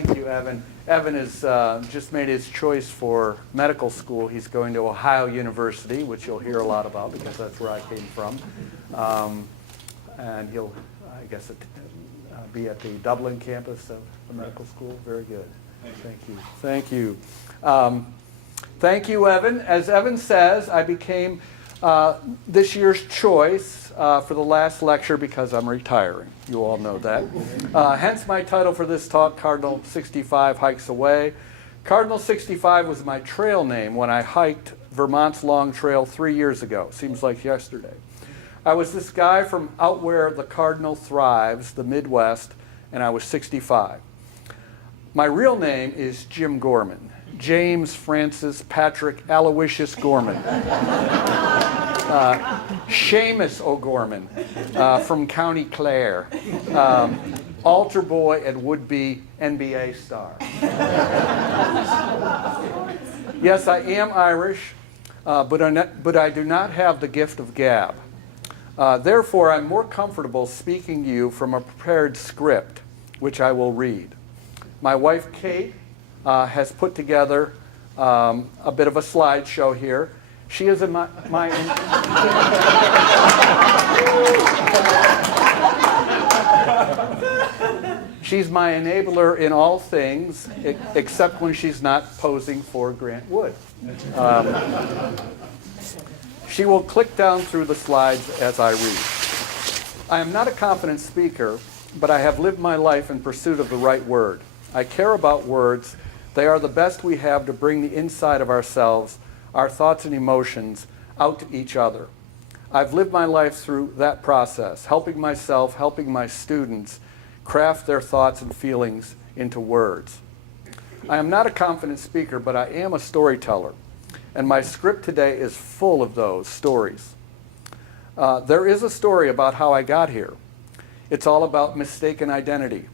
Thank you, Evan. Evan has just made his choice for medical school. He's going to Ohio University, which you'll hear a lot about because that's where I came from. And he'll, I guess, be at the Dublin campus of the medical school. Very good. Thank you. Thank you. Thank you, Evan. As Evan says, I became this year's choice for the last lecture because I'm retiring. You all know that. Hence my title for this talk, Cardinal 65 Hikes Away. Cardinal 65 was my trail name when I hiked Vermont's Long Trail 3 years ago. Seems like yesterday. I was this guy from out where the Cardinal thrives, the Midwest, and I was 65. My real name is Jim Gorman. James Francis Patrick Aloysius Gorman. Seamus O'Gorman from County Clare. Altar boy and would-be NBA star. Yes, I am Irish, but I do not have the gift of gab. Therefore, I'm more comfortable speaking to you from a prepared script, which I will read. My wife, Kate, has put together a bit of a slideshow here. She is she's my enabler in all things, except when she's not posing for Grant Wood. She will click down through the slides as I read. I am not a confident speaker, but I have lived my life in pursuit of the right word. I care about words. They are the best we have to bring the inside of ourselves, our thoughts and emotions, out to each other. I've lived my life through that process, helping myself, helping my students craft their thoughts and feelings into words. I am not a confident speaker, but I am a storyteller, and my script today is full of those stories. There is a story about how I got here. It's all about mistaken identity.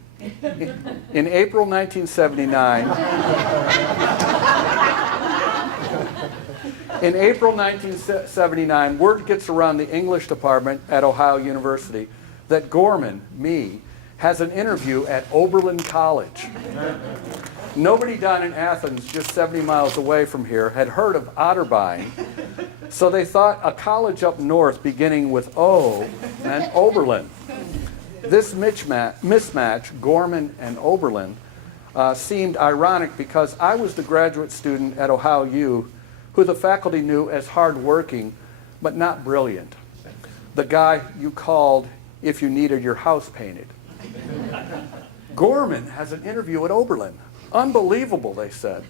In April 1979, word gets around the English department at Ohio University that Gorman, me, has an interview at Oberlin College. Nobody down in Athens, just 70 miles away from here, had heard of Otterbein, so they thought a college up north beginning with O and Oberlin. This mismatch, Gorman and Oberlin, seemed ironic because I was the graduate student at Ohio U who the faculty knew as hardworking but not brilliant. The guy you called if you needed your house painted. Gorman has an interview at Oberlin. Unbelievable, they said.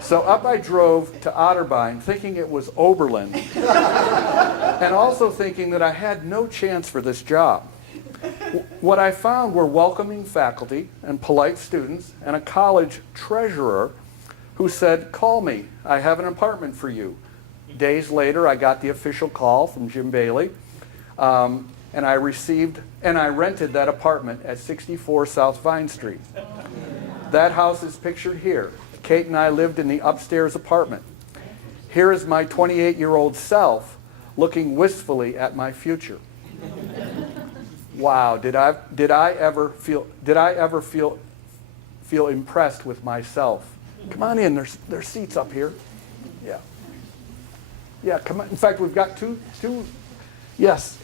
So up I drove to Otterbein thinking it was Oberlin and also thinking that I had no chance for this job. What I found were welcoming faculty and polite students and a college treasurer who said, "Call me, I have an apartment for you." Days later, I got the official call from Jim Bailey, and I rented that apartment at 64 South Vine Street. That house is pictured here. Kate and I lived in the upstairs apartment. Here is my 28-year-old self looking wistfully at my future. Wow, did I ever feel impressed with myself? Come on in, there's seats up here. Yeah. Yeah, come on. In fact, we've got two, yes.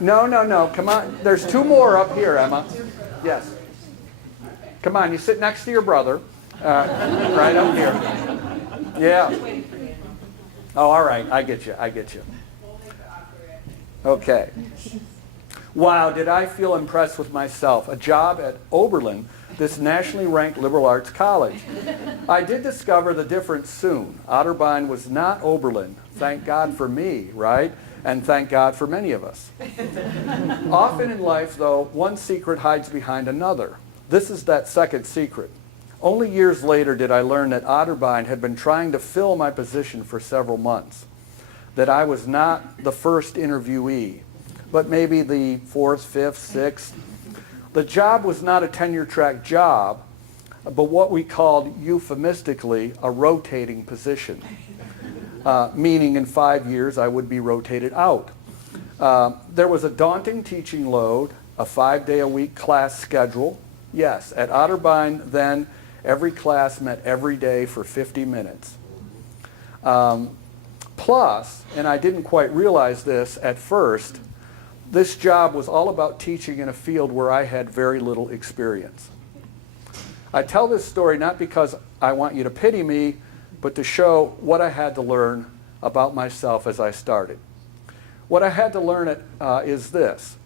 No, come on. There's two more up here, Emma. Yes. Come on, you sit next to your brother, right up here. Yeah. Oh, all right, I get you. Okay. Wow, did I feel impressed with myself. A job at Oberlin, this nationally ranked liberal arts college. I did discover the difference soon. Otterbein was not Oberlin. Thank God for me, right? And thank God for many of us. Often in life, though, one secret hides behind another. This is that second secret. Only years later did I learn that Otterbein had been trying to fill my position for several months, that I was not the first interviewee, but maybe the fourth, fifth, sixth. The job was not a tenure-track job, but what we called euphemistically a rotating position. Meaning in 5 years I would be rotated out. There was a daunting teaching load, a 5-day-a-week class schedule. Yes, at Otterbein then, every class met every day for 50 minutes. Plus, and I didn't quite realize this at first, this job was all about teaching in a field where I had very little experience. I tell this story not because I want you to pity me, but to show what I had to learn about myself as I started. What I had to learn is this.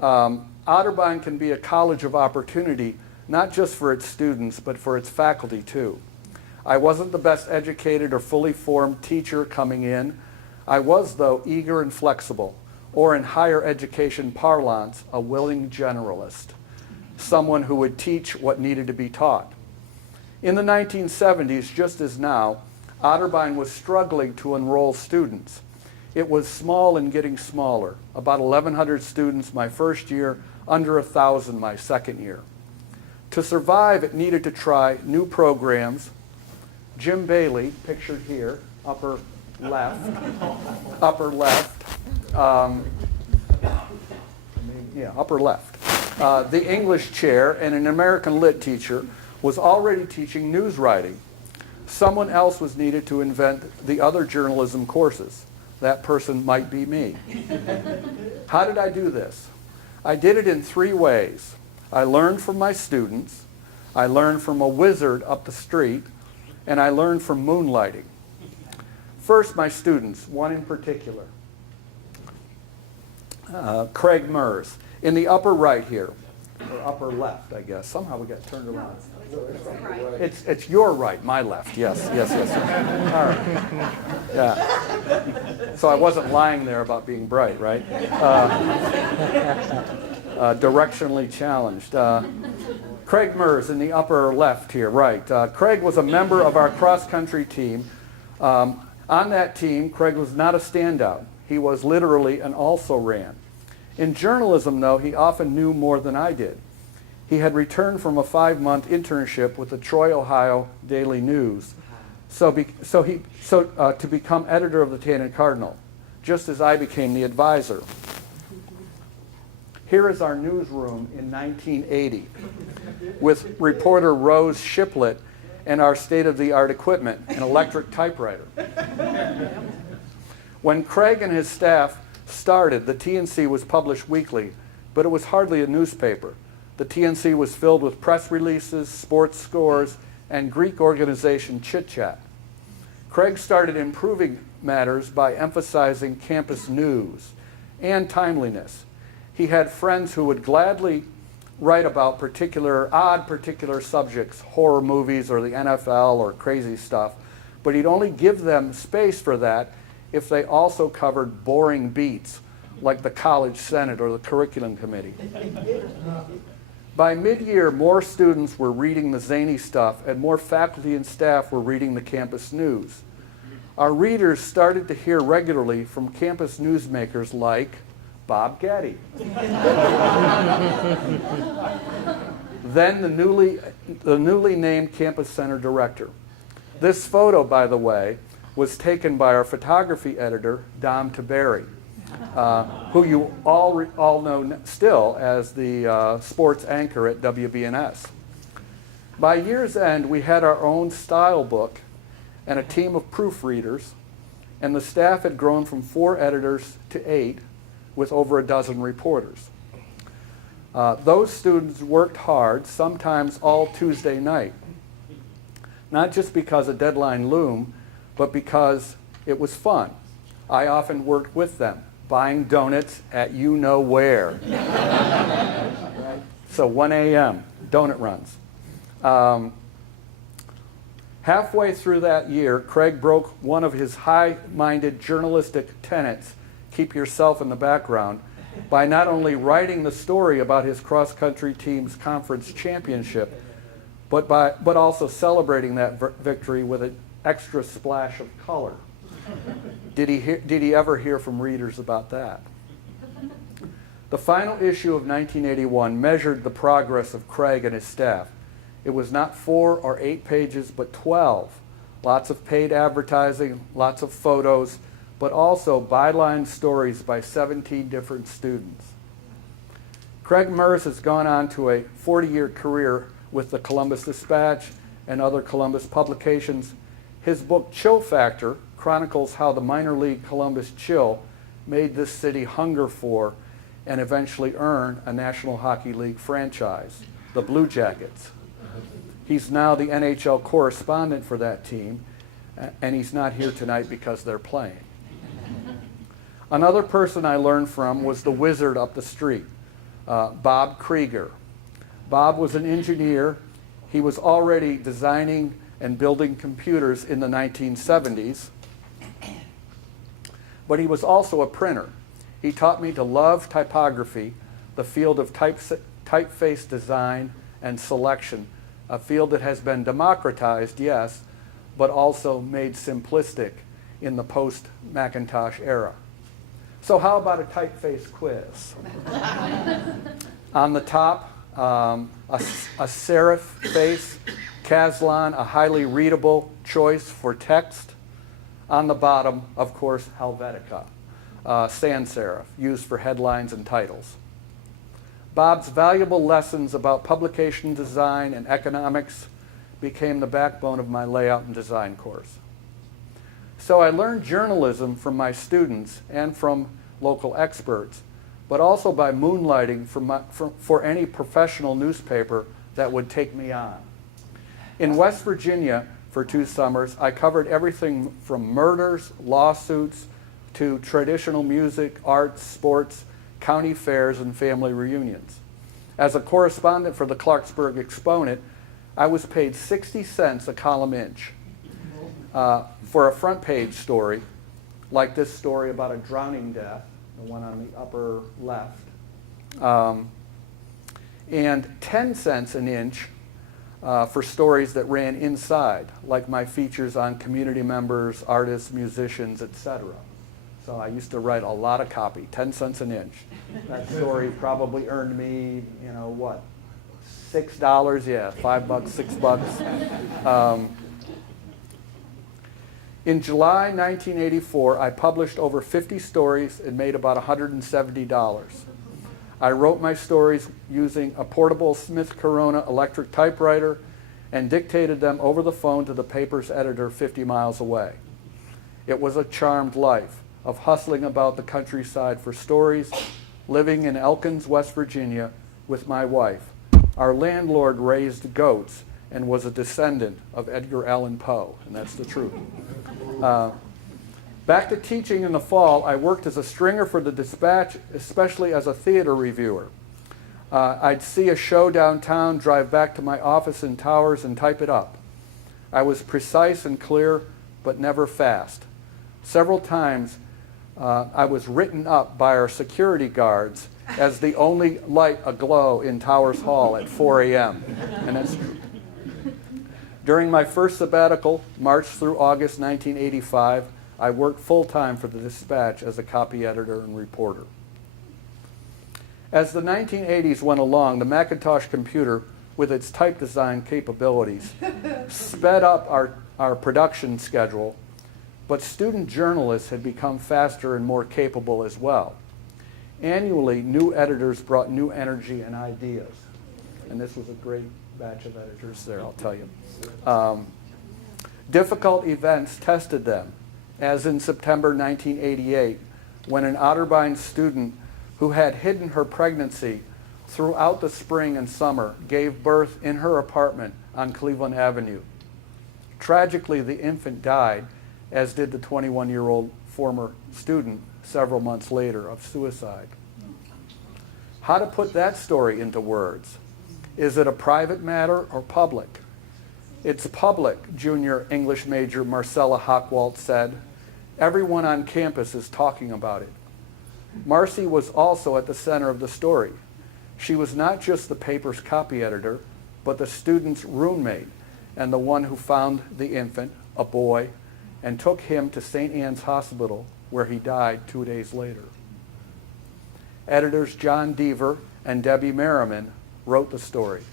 Otterbein can be a college of opportunity, not just for its students, but for its faculty too. I wasn't the best educated or fully formed teacher coming in. I was, though, eager and flexible, or in higher education parlance, a willing generalist, someone who would teach what needed to be taught. In the 1970s, just as now, Otterbein was struggling to enroll students. It was small and getting smaller, about 1,100 students my first year, under 1,000 my second year. To survive, it needed to try new programs. Jim Bailey, pictured here, upper left, upper left, the English chair and an American Lit teacher was already teaching news writing. Someone else was needed to invent the other journalism courses. That person might be me. How did I do this? I did it in 3 ways. I learned from my students, I learned from a wizard up the street, and I learned from moonlighting. First, my students, one in particular. Craig Mers, in the upper right here, or upper left, I guess. Somehow we got turned around. It's your right, my left. Yes. All right. Yeah. So I wasn't lying there about being bright, right? Directionally challenged. Craig Mers in the upper left here, right. Craig was a member of our cross-country team. On that team, Craig was not a standout. He was literally an also-ran. In journalism, though, he often knew more than I did. He had returned from a 5-month internship with the Troy, Ohio Daily News, to become editor of the Tana Cardinal, just as I became the advisor. Here is our newsroom in 1980, with reporter Rose Shiplet and our state-of-the-art equipment, an electric typewriter. When Craig and his staff started, the TNC was published weekly, but it was hardly a newspaper. The TNC was filled with press releases, sports scores, and Greek organization chit-chat. Craig started improving matters by emphasizing campus news and timeliness. He had friends who would gladly write about odd particular subjects, horror movies or the NFL or crazy stuff, but he'd only give them space for that if they also covered boring beats like the college senate or the curriculum committee. By mid-year, more students were reading the zany stuff and more faculty and staff were reading the campus news. Our readers started to hear regularly from campus newsmakers like Bob Getty. Then the newly named campus center director. This photo, by the way, was taken by our photography editor, Dom Taberi, who you all know still as the sports anchor at WBNS. By year's end, we had our own style book and a team of proofreaders, and the staff had grown from 4 editors to 8, with over a dozen reporters. Those students worked hard, sometimes all Tuesday night, not just because a deadline loomed, but because it was fun. I often worked with them, buying donuts at you-know-where. Right? So 1 a.m., donut runs. Halfway through that year, Craig broke one of his high-minded journalistic tenets, keep yourself in the background, by not only writing the story about his cross-country team's conference championship, but also celebrating that victory with an extra splash of color. Did he ever hear from readers about that? The final issue of 1981 measured the progress of Craig and his staff. It was not 4 or 8 pages, but 12. Lots of paid advertising, lots of photos, but also byline stories by 17 different students. Craig Merz has gone on to a 40-year career with the Columbus Dispatch and other Columbus publications. His book, Chill Factor, chronicles how the minor league Columbus Chill made this city hunger for and eventually earn a National Hockey League franchise, the Blue Jackets. He's now the NHL correspondent for that team, and he's not here tonight because they're playing. Another person I learned from was the wizard up the street, Bob Krieger. Bob was an engineer. He was already designing and building computers in the 1970s, but he was also a printer. He taught me to love typography, the field of typeface design and selection, a field that has been democratized, yes, but also made simplistic in the post-Macintosh era. So how about a typeface quiz? On the top, a serif face, Caslon, a highly readable choice for text. On the bottom, of course, Helvetica, sans serif, used for headlines and titles. Bob's valuable lessons about publication design and economics became the backbone of my layout and design course. So I learned journalism from my students and from local experts, but also by moonlighting for any professional newspaper that would take me on. In West Virginia, for 2 summers, I covered everything from murders, lawsuits, to traditional music, arts, sports, county fairs, and family reunions. As a correspondent for the Clarksburg Exponent, I was paid 60 cents a column inch for a front page story, like this story about a drowning death, the one on the upper left, and 10 cents an inch for stories that ran inside, like my features on community members, artists, musicians, etc. So I used to write a lot of copy, 10 cents an inch. That story probably earned me, you know, what, $6? Yeah, $5, $6. In July 1984, I published over 50 stories and made about $170. I wrote my stories using a portable Smith Corona electric typewriter and dictated them over the phone to the paper's editor 50 miles away. It was a charmed life of hustling about the countryside for stories, living in Elkins, West Virginia with my wife. Our landlord raised goats and was a descendant of Edgar Allan Poe, and that's the truth. Back to teaching in the fall, I worked as a stringer for the Dispatch, especially as a theater reviewer. I'd see a show downtown, drive back to my office in Towers, and type it up. I was precise and clear, but never fast. Several times, I was written up by our security guards as the only light aglow in Towers Hall at 4 a.m., and that's true. During my first sabbatical, March through August 1985, I worked full-time for the Dispatch as a copy editor and reporter. As the 1980s went along, the Macintosh computer, with its type design capabilities, sped up our production schedule, but student journalists had become faster and more capable as well. Annually, new editors brought new energy and ideas. And this was a great batch of editors there, I'll tell you. Difficult events tested them, as in September 1988, when an Otterbein student who had hidden her pregnancy throughout the spring and summer gave birth in her apartment on Cleveland Avenue. Tragically, the infant died, as did the 21-year-old former student several months later of suicide. How to put that story into words? Is it a private matter or public? It's public, junior English major Marcella Hockwalt said. Everyone on campus is talking about it. Marcy was also at the center of the story. She was not just the paper's copy editor, but the student's roommate and the one who found the infant, a boy, and took him to St. Anne's Hospital, where he died 2 days later. Editors John Deaver and Debbie Merriman wrote the story,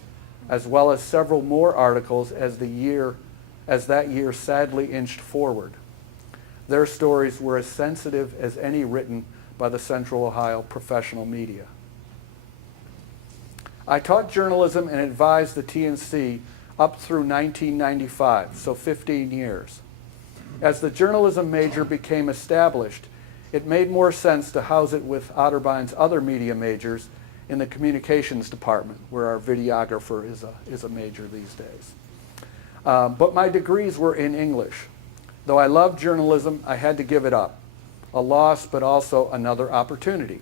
as well as several more articles as that year sadly inched forward. Their stories were as sensitive as any written by the Central Ohio professional media. I taught journalism and advised the TNC up through 1995, so 15 years. As the journalism major became established, it made more sense to house it with Otterbein's other media majors in the communications department, where our videographer is a major these days. But my degrees were in English. Though I loved journalism, I had to give it up. A loss, but also another opportunity.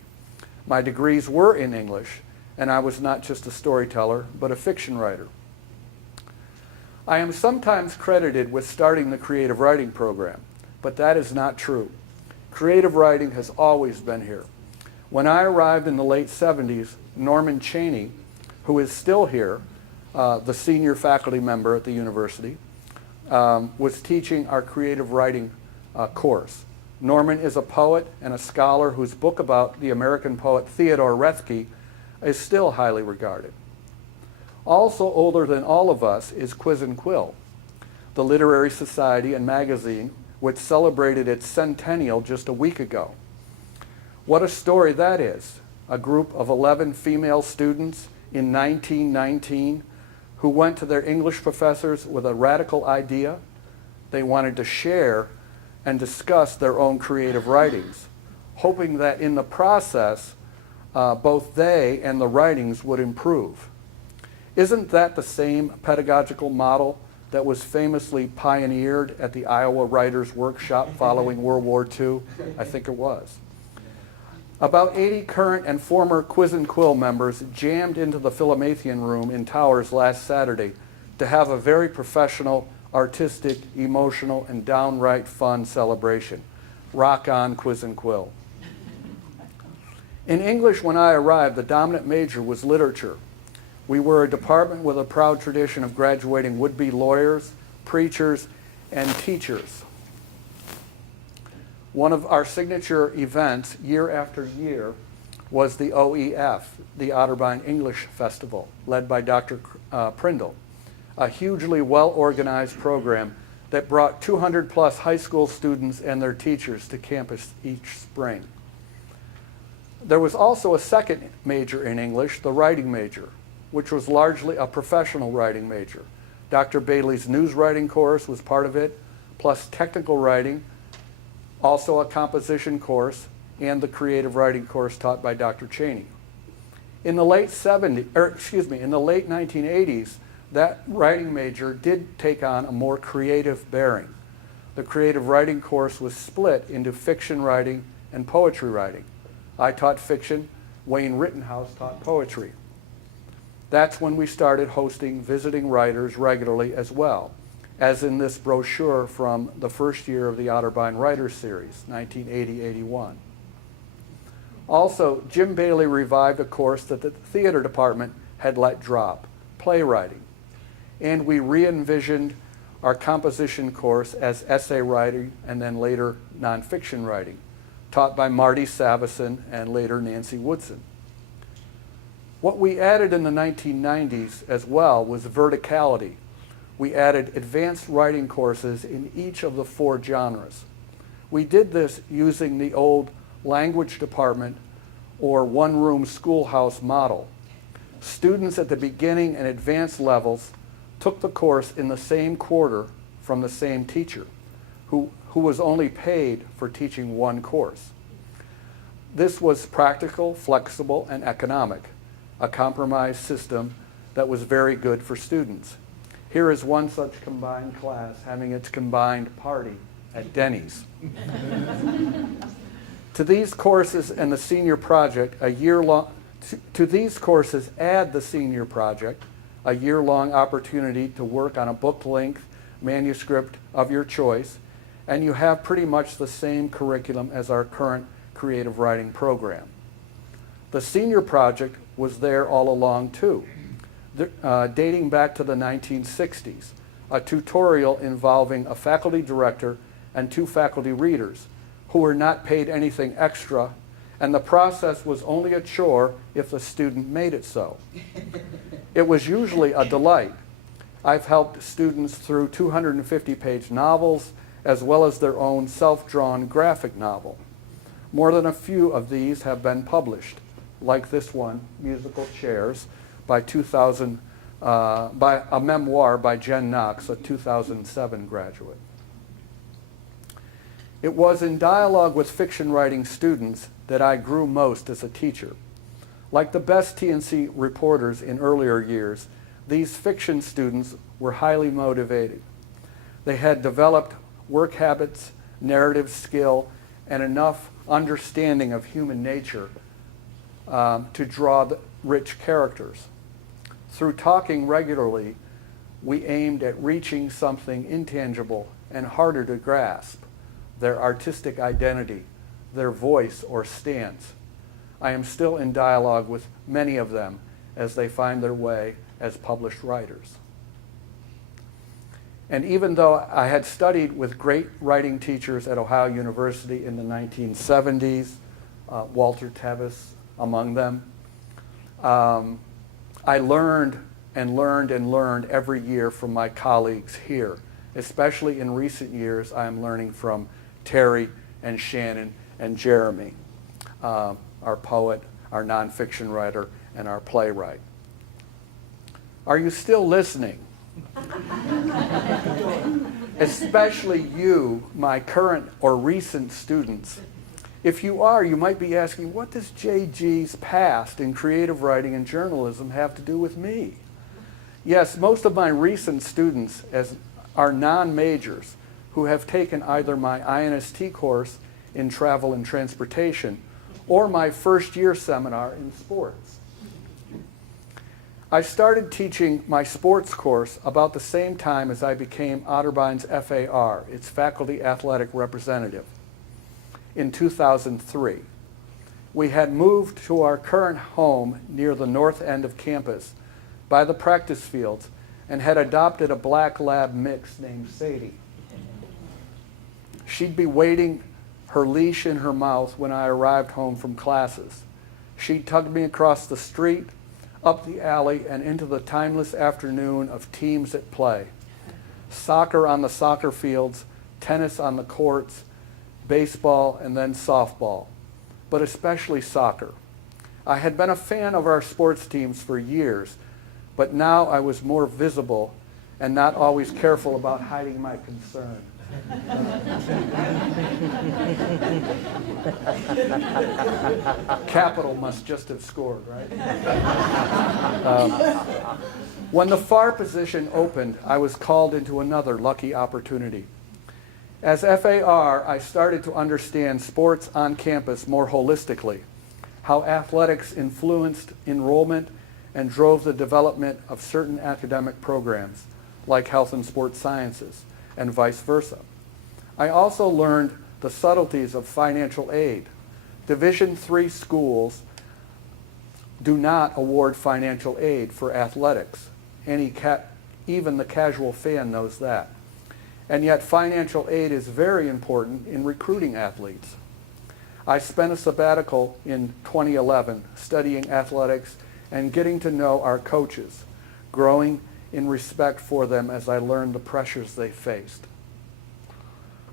My degrees were in English, and I was not just a storyteller, but a fiction writer. I am sometimes credited with starting the creative writing program, but that is not true. Creative writing has always been here. When I arrived in the late 70s, Norman Chaney, who is still here, the senior faculty member at the university, was teaching our creative writing course. Norman is a poet and a scholar whose book about the American poet Theodore Roethke is still highly regarded. Also older than all of us is Quiz and Quill, the literary society and magazine which celebrated its centennial just a week ago. What a story that is. A group of 11 female students in 1919 who went to their English professors with a radical idea. They wanted to share and discuss their own creative writings, hoping that in the process, both they and the writings would improve. Isn't that the same pedagogical model that was famously pioneered at the Iowa Writers' Workshop following World War II? I think it was. About 80 current and former Quiz and Quill members jammed into the Philomathian room in Towers last Saturday to have a very professional, artistic, emotional, and downright fun celebration. Rock on, Quiz and Quill. In English, when I arrived, the dominant major was literature. We were a department with a proud tradition of graduating would-be lawyers, preachers, and teachers. One of our signature events year after year was the OEF, the Otterbein English Festival, led by Dr. Prindle, a hugely well-organized program that brought 200 plus high school students and their teachers to campus each spring. There was also a second major in English, the writing major, which was largely a professional writing major. Dr. Bailey's news writing course was part of it, plus technical writing, also a composition course, and the creative writing course taught by Dr. Chaney. In the late 1980s, that writing major did take on a more creative bearing. The creative writing course was split into fiction writing and poetry writing. I taught fiction, Wayne Rittenhouse taught poetry. That's when we started hosting visiting writers regularly as well, as in this brochure from the first year of the Otterbein Writers Series, 1980-81. Also, Jim Bailey revived a course that the theater department had let drop, playwriting. And we re-envisioned our composition course as essay writing and then later nonfiction writing, taught by Marty Savison and later Nancy Woodson. What we added in the 1990s as well was verticality. We added advanced writing courses in each of the 4 genres. We did this using the old language department or one-room schoolhouse model. Students at the beginning and advanced levels took the course in the same quarter from the same teacher, who was only paid for teaching one course. This was practical, flexible, and economic, a compromise system that was very good for students. Here is one such combined class having its combined party at Denny's. To these courses and the senior project, to these courses add the senior project, a year-long opportunity to work on a book-length manuscript of your choice, and you have pretty much the same curriculum as our current creative writing program. The senior project was there all along too, dating back to the 1960s, a tutorial involving a faculty director and 2 faculty readers who were not paid anything extra, and the process was only a chore if the student made it so. It was usually a delight. I've helped students through 250-page novels as well as their own self-drawn graphic novel. More than a few of these have been published, like this one, Musical Chairs, by 2000, by a memoir by Jen Knox, a 2007 graduate. It was in dialogue with fiction writing students that I grew most as a teacher. Like the best TNC reporters in earlier years, these fiction students were highly motivated. They had developed work habits, narrative skill, and enough understanding of human nature to draw the rich characters. Through talking regularly, we aimed at reaching something intangible and harder to grasp, their artistic identity, their voice or stance. I am still in dialogue with many of them as they find their way as published writers. And even though I had studied with great writing teachers at Ohio University in the 1970s, Walter Tevis among them, I learned and learned and learned every year from my colleagues here. Especially in recent years, I am learning from Terry and Shannon and Jeremy, our poet, our nonfiction writer, and our playwright. Are you still listening? Especially you, my current or recent students. If you are, you might be asking, what does JG's past in creative writing and journalism have to do with me? Yes, most of my recent students are non-majors who have taken either my INST course in travel and transportation or my first year seminar in sports. I started teaching my sports course about the same time as I became Otterbein's FAR, its faculty athletic representative, in 2003. We had moved to our current home near the north end of campus by the practice fields and had adopted a black lab mix named Sadie. She'd be waiting, her leash in her mouth, when I arrived home from classes. She'd tug me across the street, up the alley, and into the timeless afternoon of teams at play. Soccer on the soccer fields, tennis on the courts, baseball, and then softball, but especially soccer. I had been a fan of our sports teams for years, but now I was more visible and not always careful about hiding my concern. Capital must just have scored, right? When the FAR position opened, I was called into another lucky opportunity. As FAR, I started to understand sports on campus more holistically, how athletics influenced enrollment and drove the development of certain academic programs, like health and sports sciences, and vice versa. I also learned the subtleties of financial aid. Division III schools do not award financial aid for athletics. Even the casual fan knows that. And yet financial aid is very important in recruiting athletes. I spent a sabbatical in 2011 studying athletics and getting to know our coaches, growing in respect for them as I learned the pressures they faced.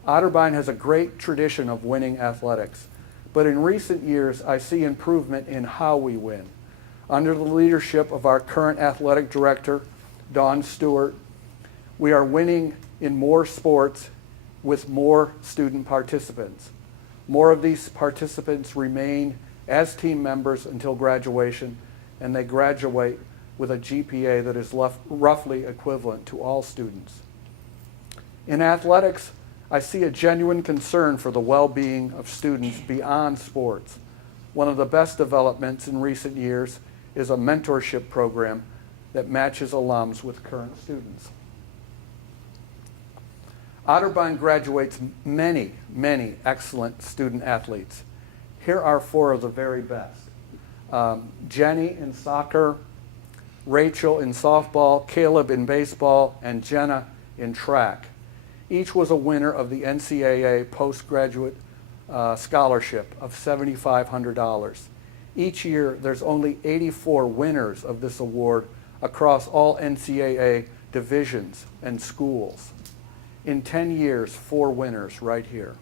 Otterbein has a great tradition of winning athletics, but in recent years I see improvement in how we win. Under the leadership of our current athletic director, Dawn Stewart, we are winning in more sports with more student participants. More of these participants remain as team members until graduation, and they graduate with a GPA that is roughly equivalent to all students. In athletics, I see a genuine concern for the well-being of students beyond sports. One of the best developments in recent years is a mentorship program that matches alums with current students. Otterbein graduates many, many excellent student athletes. Here are 4 of the very best. Jenny in soccer, Rachel in softball, Caleb in baseball, and Jenna in track. Each was a winner of the NCAA postgraduate scholarship of $7,500. Each year, there's only 84 winners of this award across all NCAA divisions and schools. In 10 years, 4 winners right here.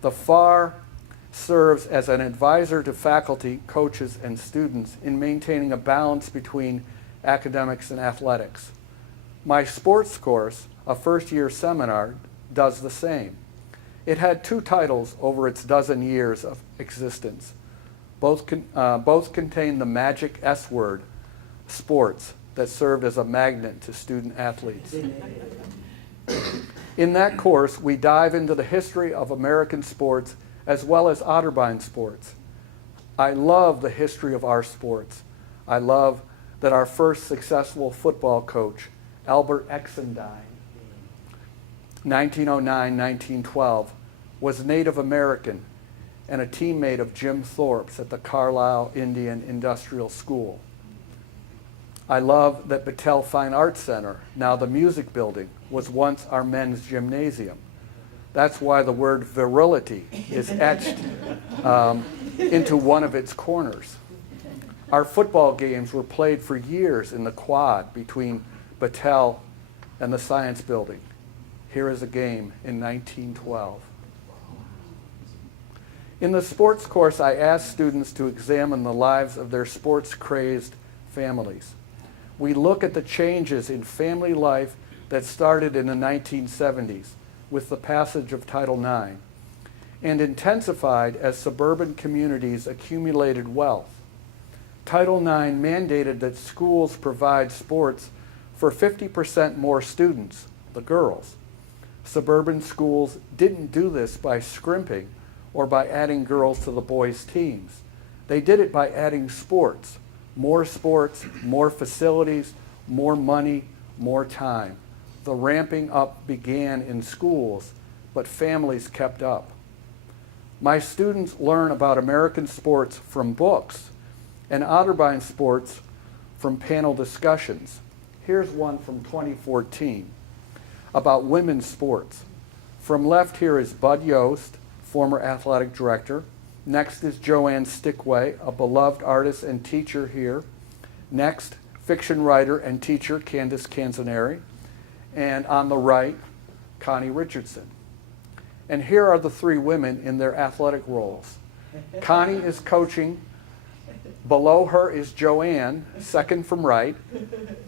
The FAR serves as an advisor to faculty, coaches, and students in maintaining a balance between academics and athletics. My sports course, a first-year seminar, does the same. It had 2 titles over its dozen years of existence. Both contain the magic S word, sports, that served as a magnet to student athletes. In that course, we dive into the history of American sports as well as Otterbein sports. I love the history of our sports. I love that our first successful football coach, Albert Exendine, 1909-1912, was Native American and a teammate of Jim Thorpe's at the Carlisle Indian Industrial School. I love that Battelle Fine Arts Center, now the Music Building, was once our men's gymnasium. That's why the word virility is etched into one of its corners. Our football games were played for years in the quad between Battelle and the Science Building. Here is a game in 1912. In the sports course, I asked students to examine the lives of their sports-crazed families. We look at the changes in family life that started in the 1970s with the passage of Title IX and intensified as suburban communities accumulated wealth. Title IX mandated that schools provide sports for 50% more students, the girls. Suburban schools didn't do this by scrimping or by adding girls to the boys' teams. They did it by adding sports, more facilities, more money, more time. The ramping up began in schools, but families kept up. My students learn about American sports from books and Otterbein sports from panel discussions. Here's one from 2014 about women's sports. From left here is Bud Yost, former athletic director. Next is Joanne Stickway, a beloved artist and teacher here. Next, fiction writer and teacher Candace Canzaneri. And on the right, Connie Richardson. And here are the 3 women in their athletic roles. Connie is coaching. Below her is Joanne, second from right,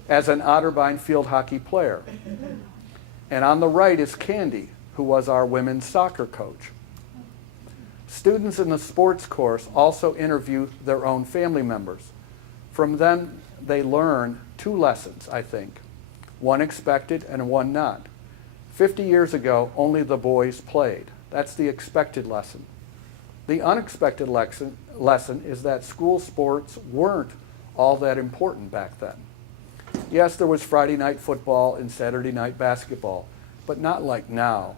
as an Otterbein field hockey player. And on the right is Candy, who was our women's soccer coach. Students in the sports course also interview their own family members. From them, they learn 2 lessons, I think. One expected and one not. 50 years ago, only the boys played. That's the expected lesson. The unexpected lesson is that school sports weren't all that important back then. Yes, there was Friday night football and Saturday night basketball, but not like now,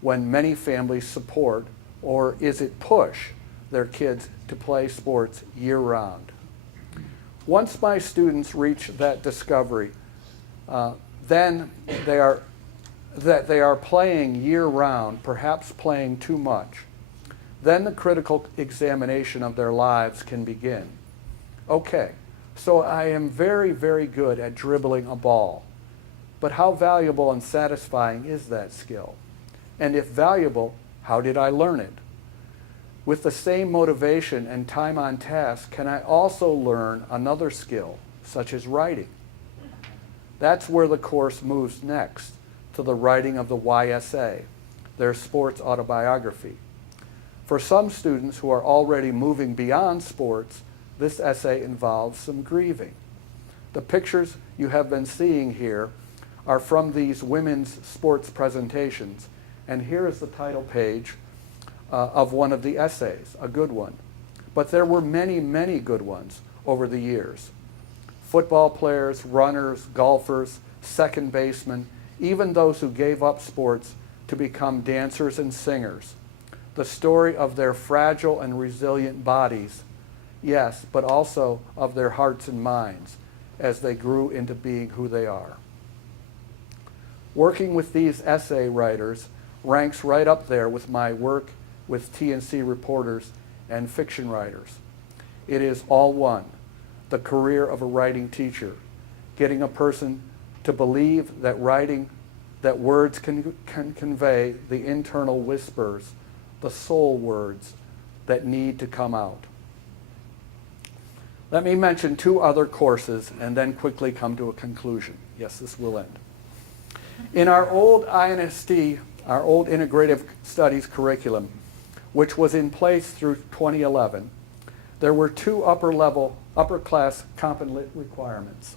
when many families support, or is it push, their kids to play sports year-round. Once my students reach that discovery, then they are playing year-round, perhaps playing too much. Then the critical examination of their lives can begin. Okay, so I am very, very good at dribbling a ball, but how valuable and satisfying is that skill? And if valuable, how did I learn it? With the same motivation and time on task, can I also learn another skill, such as writing? That's where the course moves next, to the writing of the YSA, their sports autobiography. For some students who are already moving beyond sports, this essay involves some grieving. The pictures you have been seeing here are from these women's sports presentations, and here is the title page of one of the essays, a good one. But there were many, many good ones over the years. Football players, runners, golfers, second basemen, even those who gave up sports to become dancers and singers. The story of their fragile and resilient bodies, yes, but also of their hearts and minds as they grew into being who they are. Working with these essay writers ranks right up there with my work with TNC reporters and fiction writers. It is all one, the career of a writing teacher, getting a person to believe that words can convey the internal whispers, the soul words, that need to come out. Let me mention 2 other courses and then quickly come to a conclusion. Yes, this will end. In our old INST, our old Integrative Studies curriculum, which was in place through 2011, there were 2 upper class comp and lit requirements.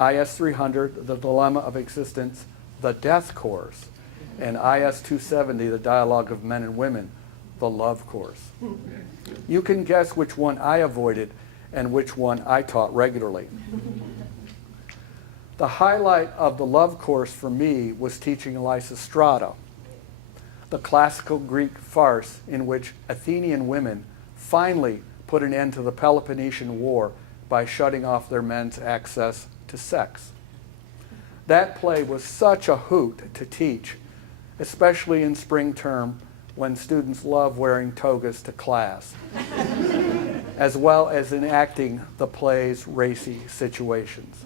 IS 300, the Dilemma of Existence, the Death course, and IS 270, the Dialogue of Men and Women, the Love course. You can guess which one I avoided and which one I taught regularly. The highlight of the Love course for me was teaching Lysistrata, the classical Greek farce in which Athenian women finally put an end to the Peloponnesian War by shutting off their men's access to sex. That play was such a hoot to teach, especially in spring term when students love wearing togas to class, as well as enacting the play's racy situations.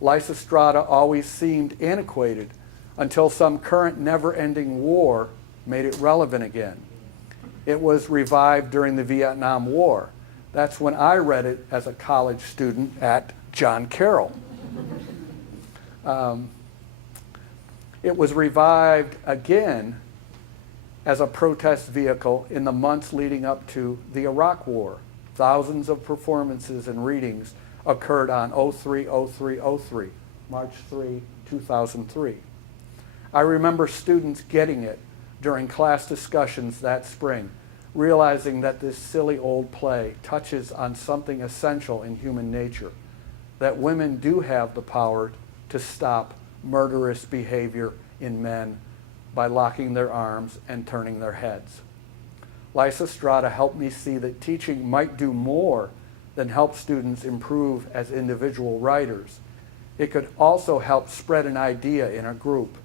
Lysistrata always seemed antiquated until some current never-ending war made it relevant again. It was revived during the Vietnam War. That's when I read it as a college student at John Carroll. It was revived again as a protest vehicle in the months leading up to the Iraq War. Thousands of performances and readings occurred on 03/03/03, March 3, 2003. I remember students getting it during class discussions that spring, realizing that this silly old play touches on something essential in human nature, that women do have the power to stop murderous behavior in men by locking their arms and turning their heads. Lysistrata helped me see that teaching might do more than help students improve as individual writers. It could also help spread an idea in a group,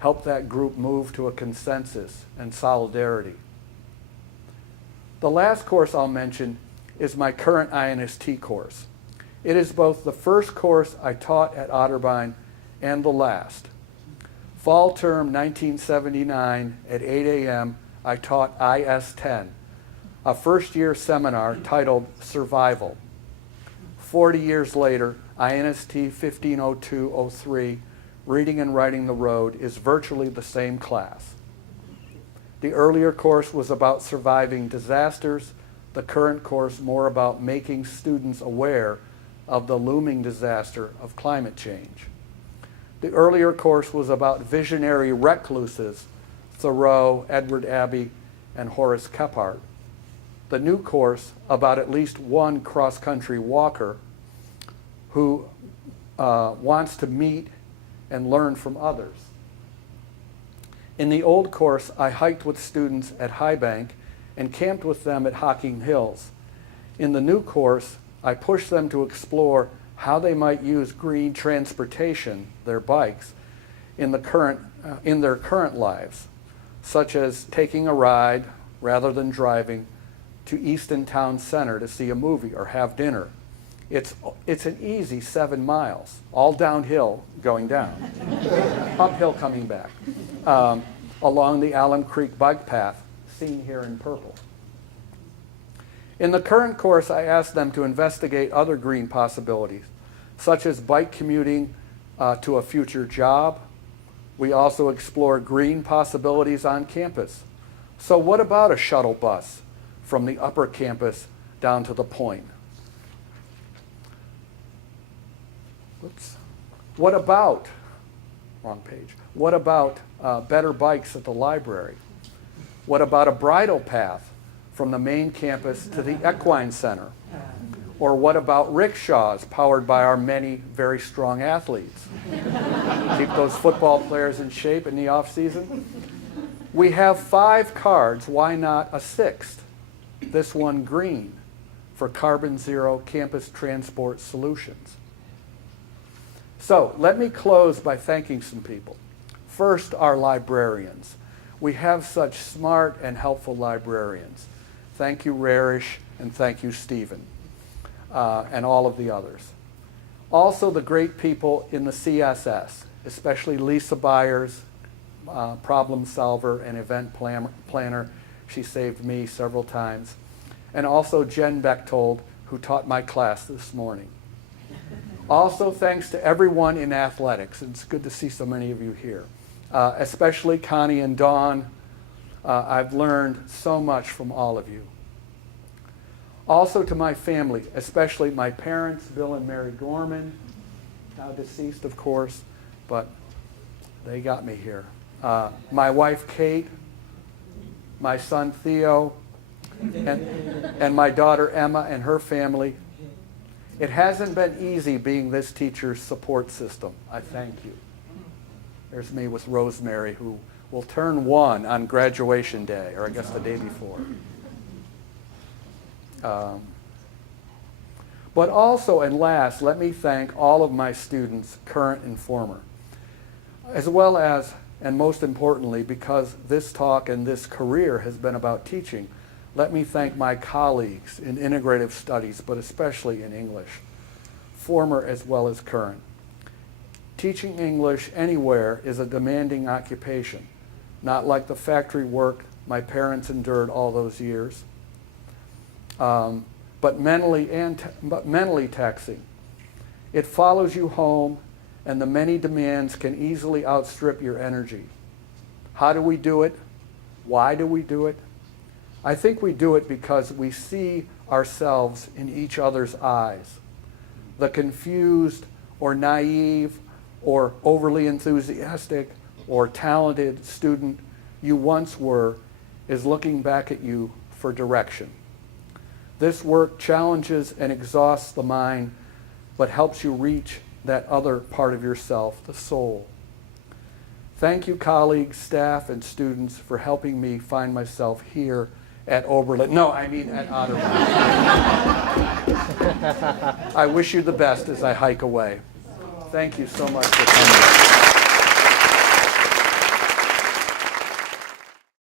help that group move to a consensus and solidarity. The last course I'll mention is my current INST course. It is both the first course I taught at Otterbein and the last. Fall term 1979 at 8 a.m., I taught IS 10, a first-year seminar titled Survival. 40 years later, INST 1502-03, Reading and Writing the Road, is virtually the same class. The earlier course was about surviving disasters, the current course more about making students aware of the looming disaster of climate change. The earlier course was about visionary recluses, Thoreau, Edward Abbey, and Horace Kephart. The new course about at least one cross-country walker who wants to meet and learn from others. In the old course, I hiked with students at High Bank and camped with them at Hocking Hills. In the new course, I pushed them to explore how they might use green transportation, their bikes, in their current lives, such as taking a ride rather than driving to Easton Town Center to see a movie or have dinner. It's an easy 7 miles, all downhill going down, uphill coming back, along the Alum Creek bike path, seen here in purple. In the current course, I asked them to investigate other green possibilities, such as bike commuting to a future job. We also explored green possibilities on campus. So what about a shuttle bus from the upper campus down to the point? Whoops. What about, wrong page, what about better bikes at the library? What about a bridle path from the main campus to the Equine Center? Or what about rickshaws powered by our many very strong athletes? Keep those football players in shape in the off season. We have 5 cards, why not a 6th? This one green for carbon zero campus transport solutions. So let me close by thanking some people. First, our librarians. We have such smart and helpful librarians. Thank you, Rarish, and thank you, Stephen, and all of the others. Also, the great people in the CSS, especially Lisa Byers, problem solver and event planner, She saved me several times. And also Jen Bechtold, who taught my class this morning. Also, thanks to everyone in athletics. It's good to see so many of you here, especially Connie and Dawn. I've learned so much from all of you. Also to my family, especially my parents, Bill and Mary Gorman, now deceased, of course, but they got me here. My wife, Kate, my son, Theo, and my daughter, Emma, and her family. It hasn't been easy being this teacher's support system. I thank you. There's me with Rosemary, who will turn 1 on graduation day, or I guess the day before. But also, and last, let me thank all of my students, current and former, as well as, and most importantly, because this talk and this career has been about teaching, let me thank my colleagues in integrative studies, but especially in English, former as well as current. Teaching English anywhere is a demanding occupation, not like the factory work my parents endured all those years, but mentally taxing. It follows you home, and the many demands can easily outstrip your energy. How do we do it? Why do we do it? I think we do it because we see ourselves in each other's eyes. The confused or naive or overly enthusiastic or talented student you once were is looking back at you for direction. This work challenges and exhausts the mind, but helps you reach that other part of yourself, the soul. Thank you, colleagues, staff, and students for helping me find myself here at Oberlin. No, I mean at Otterbein. I wish you the best as I hike away. Thank you so much for coming.